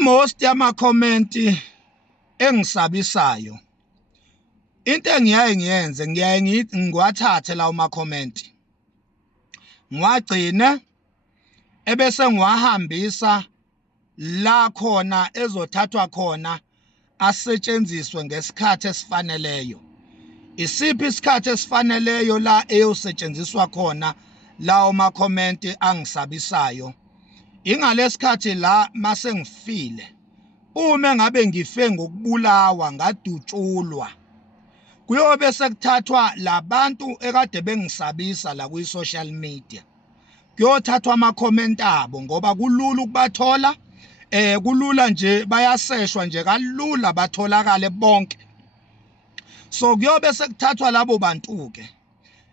Most yama comment engisabisayo into engiyaye ngiyenze ngiyaye ngiwathathe lawo ma comment ngiwagcine ebese ngiwahambisa la khona ezothathwa khona asetshenziswe ngesikhathi esifaneleyo. Isiphi isikhathi esifaneleyo la eyosetshenziswa khona lawo ma comment angisabisayo? Ingalesikhathi la mase ngifile uma ngabe ngife ngokubulawa ngadutshulwa kuyobe sekuthathwa labantu ekade bengisabisa la kwi social media kuyothathwa ama comment abo ngoba kulula ukubathola kulula nje bayaseshwa nje kalula batholakale bonke. So kuyobe sekuthathwa labo bantu ke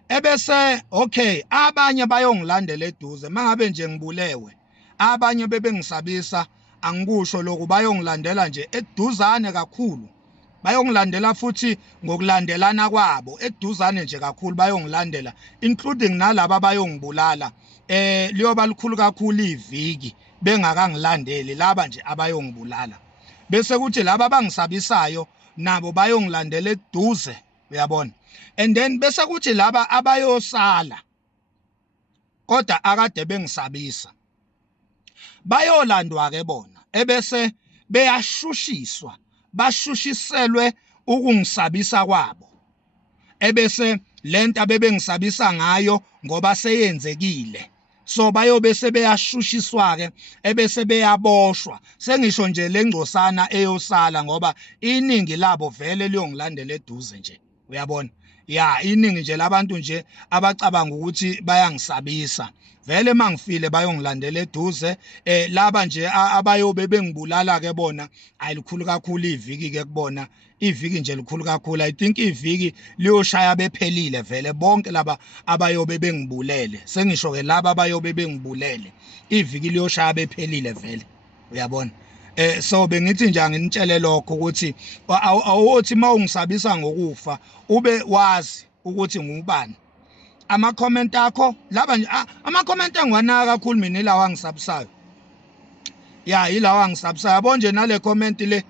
ebese okay abanye bayongilandela eduze mangabe nje ngibulewe abanye bebengisabisa angikusho lokho bayongilandela nje eduzane kakhulu bayongilandela futhi ngokulandelana kwabo eduzane nje kakhulu bayongilandela including nalabo bayongibulala liyoba likhulu kakhulu iviki bengakangilandeli laba nje abayongibulala bese kuthi laba abangisabisayo nabo bayongilandela eduze uyabona and then bese kuthi laba abayosala kodwa akade bengisabisa bayolandwa ke bona ebese beyashushiswa bashushiselwe ukungisabisa kwabo ebese lento abebengisabisa ngayo ngoba seyenzekile so bayobe sebeyashushiswa ke ebese beyaboshwa sengisho nje lengcosana eyosala ngoba iningi labo vele liyongilandela eduze nje uyabona ya iningi nje labantu nje abacabanga ukuthi bayangisabisa vele mangifile bayongilandela eduze laba nje abayobe bengibulala ke bona ayilikhulu kakhulu iviki ke kubona iviki nje likhulu kakhulu. I think iviki liyoshaya bephelile vele bonke laba abayobe bengibulele sengisho ke laba abayobe bengibulele iviki liyoshaya bephelile vele uyabona. So bengithi nje nginitshele lokho ukuthi awuthi mawungisabisa ngokufa ube wazi ukuthi ngubani. Ama comment akho laba nje ama comment engiwanaka kakhulu mina ilawa ngisabisayo ya ilawa ngisabisayo yabo nje nale comment le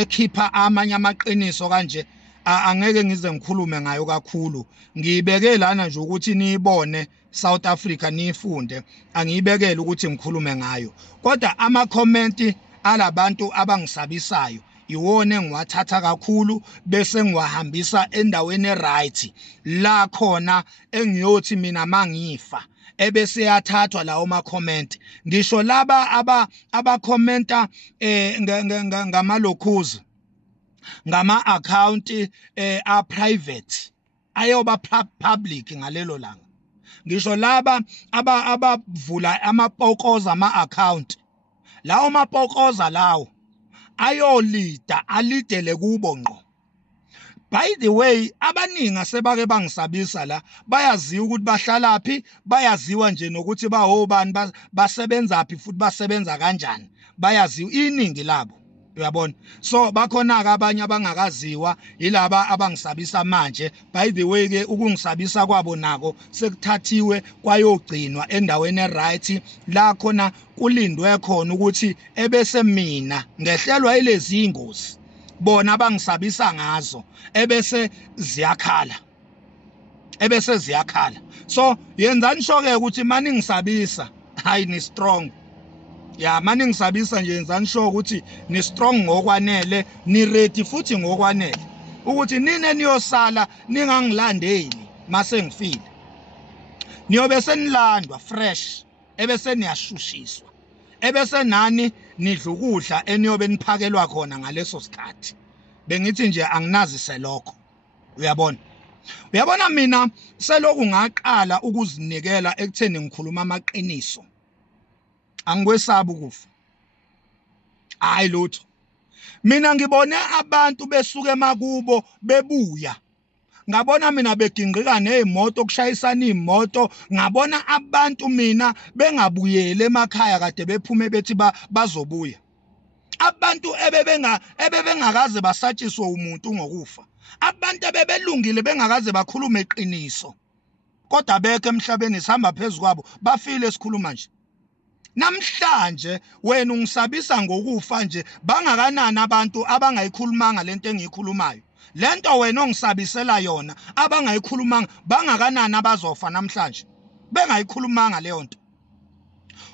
ekhipha amanye amaqiniso kanje angeke ngize ngikhulume ngayo kakhulu ngiyibeke lana nje ukuthi niyibone South Africa nifunde angiyibekele ukuthi ngikhulume ngayo kodwa ama comment alabantu abangisabisayo iwone ngiwathatha kakhulu bese ngiwahambisa endaweni right la khona engiyothi mina mangifa ebese yathathwa lawo ma comment ngisho laba aba commenta ngamalokhuzi ngama account a private ayoba public ngalelo langa ngisho laba abavula amapokoza ama account lawo mapokoza lawo ayolida alidele kubo ngqo. By the way abaningi asebake bangisabisa la bayaziwa ukuthi bahlala phi bayaziwa nje nokuthi bahobani basebenza phi futhi basebenza kanjani bayaziwa iningi labo uyabona. So bakhona ke abanye abangakaziwa yilaba abangisabisa manje. By the way ke ukungisabisa kwabo nako sekuthathiwe kwayogcinwa endaweni right la khona kulindwe khona ukuthi ebese mina ngehlelwa ilezi ingozi bona abangisabisa ngazo ebese ziyakhala so yenzani shoke ukuthi mani ngisabisa hayi ni strong ya mani ngisabisa nje yenzani shoke ukuthi ni strong ngokwanele ni ready futhi ngokwanele ukuthi nine niyosala ningangilandeli mase ngifile niyobe senilandwa fresh ebese niyashushiswa ebese nani nidla ukudla eniyobe niphakelwa khona ngaleso sikhathi. Bengithi nje anginazise lokho uyabona mina selokhu ngaqala ukuzinikela ekutheni ngikhuluma amaqiniso angikwesaba ukufa hayi lutho mina ngibone abantu besuke emakubo bebuya ngabona mina begingqika nezimoto kushayisana izimoto ngabona abantu mina bengabuyele emakhaya kade bephume bethi bazobuya abantu ebebengakaze basatshiswe umuntu ngokufa abantu ebebelungile bengakaze bakhulume iqiniso kodwa beke emhlabeni sihamba phezulu kwabo bafile esikhuluma nje namhlanje wena ungisabisa ngokufa nje bangakanani abantu abangayikhulumanga lento engiyikhulumayo lento wena ongisabisela yona abangayikhulumanga bangakanani abazofa namhlanje bengayikhulumanga leyo nto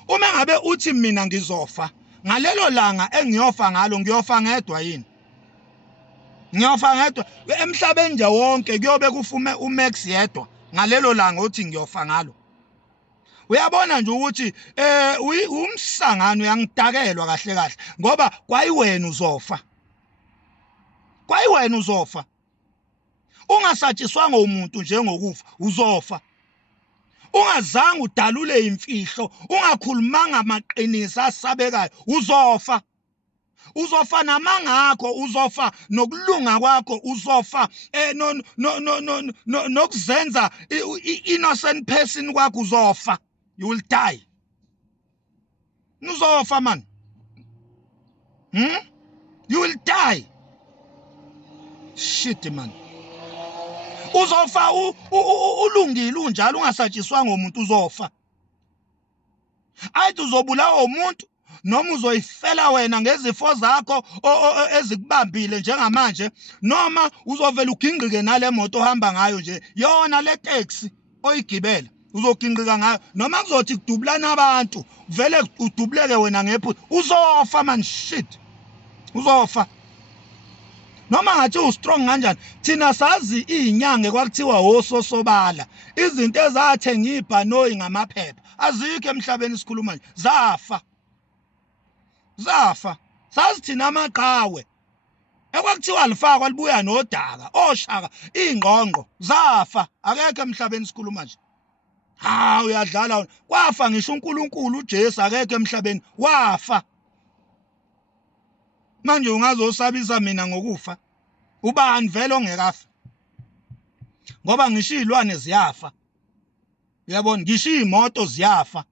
uma ngabe uthi mina ngizofa ngalelo langa engiyofa ngalo ngiyofa ngedwa yini ngiyofa ngedwa emhlabeni nje wonke kuyobe kufume uMax yedwa ngalelo langa uthi ngiyofa ngalo uyabona nje ukuthi umsangano uyangidakelwa kahle kahle ngoba kwayiwena uzofa ungasatshiswanga umuntu njengokufa uzofa ungazange udalule imfihlo ungakhulumanga amaqiniso asabekayo uzofa namangakho uzofa nokulunga kwakho uzofa nokuzenza innocent person kwakho uzofa you will die uzofa man you will die shit man uzofa ulungile unjalo ungasatshiswanga umuntu uzofa ayithi uzobulawa umuntu noma uzoyifela wena ngezifo zakho ezikubambile njengamanje noma uzovela ugingqike nale moto ohamba ngayo nje yona le taxi oyigibela uzogingqika ngayo noma kuzothi kudubulana abantu vele udubuleke wena ngephutha uzofa man shit uzofa noma ngathi ustrong kanjani thina sazi inyanga kwakuthiwa ososobala izinto ezathenga ibhanoyi ngamaphepha azikho emhlabeni sikhuluma nje zafa sazi thina amaqhawe ekwakuthiwa lifakwa libuya nodaka oshaka ingqongqo zafa akekho emhlabeni sikhuluma nje uyadlala kwafa ngisho uNkulunkulu uJesu akekho emhlabeni wafa manje ungazosabisa mina ngokufa ubani vele ongekafa ngoba ngisho izilwane ziyafa uyabona ngisho imoto ziyafa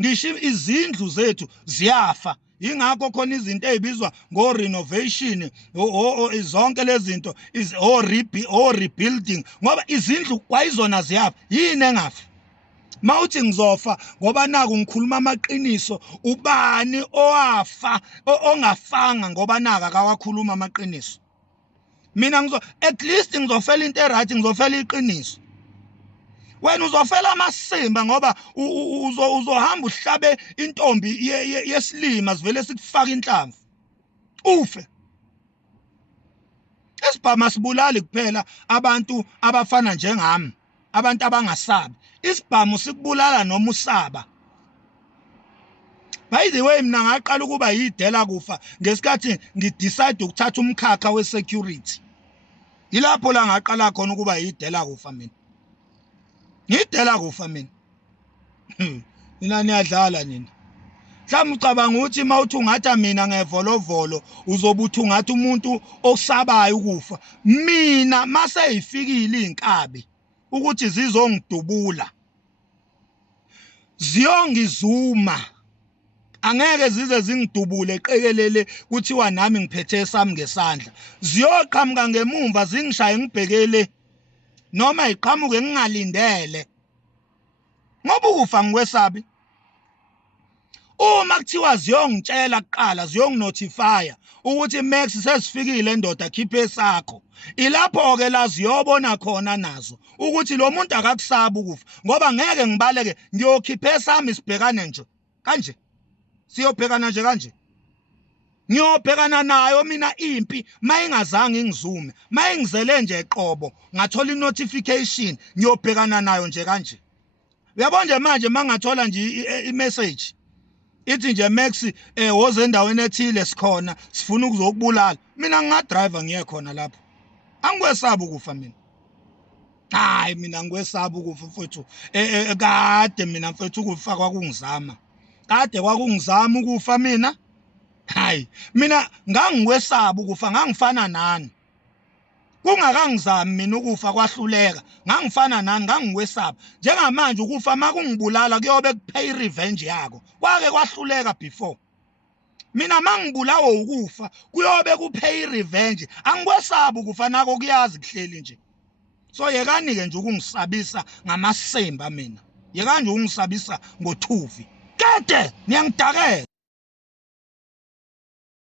ngisho izindlu zethu ziyafa ingakho khona izinto ezibizwa ngo renovation zonke lezi zinto rebuilding ngoba izindlu kwayizona ziyafa yini engafi mawuthi ngizofa ngoba naku ngikhuluma amaqiniso ubani owafa ongafanga ngoba naka akawakhuluma amaqiniso mina at least ngizofela into eright ngizofela iqiniso wena uzofela amasimba ngoba uzohamba uhlabe intombi yesilima sivele sikufaka inhlamvu ufe isibhama sibulali kuphela abantu abafana njengami abantu abangasabi isibhamu sikubulala noma usaba by the way mina ngaqala ukuba yidela kufa ngesikhathi ngidecide ukuthatha umkhakha we-security yilapho la ngaqala khona ukuba yidela kufa mina ngidela kufa mina mina niyadlala nina mhlawumbe ucabanga ukuthi mawuthi ungathi mina ngevolovolo uzobuthi ungathi umuntu osabayo ukufa mina mase yifikile inkabi ukuthi zizongidubula ziyongizuma angeke zize zingidubule eqekelele kuthiwa nami ngiphethe sami ngesandla ziyoqhamuka ngemumva zingishaye ngibhekele noma iqhamuke ngingalindele ngoba ukufa ngikwesabi uma kuthiwa ziyongitshela kuqala ziyonginotifya ukuthi Max sesifikile endoda khiphe sakho ilapho ke la ziyobona khona nazo ukuthi lo muntu akakusaba ukufa ngoba ngeke ngibaleke ngiyokhiphe sami sibhekane nje kanje siyobhekana nje kanje ngiyobhekana nayo mina impi mayingazange ingizume mayingizele nje eqobo ngathola inotification ngiyobhekana nayo nje kanje uyabona nje manje mangathola nje imessage ithi nje Max woze endaweni ethile sikhona sifuna ukuzokubulala mina ngingadriver ngiye khona lapho angikwesaba ukufa mina hayi mina ngikwesaba ukufa mfowethu kade mina mfowethu ukufa kwakungizama kade kwakungizama ukufa mina hayi mina ngangikwesaba ukufa ngangifana nani kungakangizami mina ukufa kwahluleka ngangifana nani ngangikwesaba njengamanje ukufa makungibulala kuyobe kupay revenge yako kwake kwahluleka before mina mangibulawa ukufa kuyobe kupay revenge angikwesaba ukufa nako kuyazi kuhleli nje so yekani ke nje ukungisabisa ngamasemba mina yekanje ukungisabisa ngothuvi Dade, niyangidakela.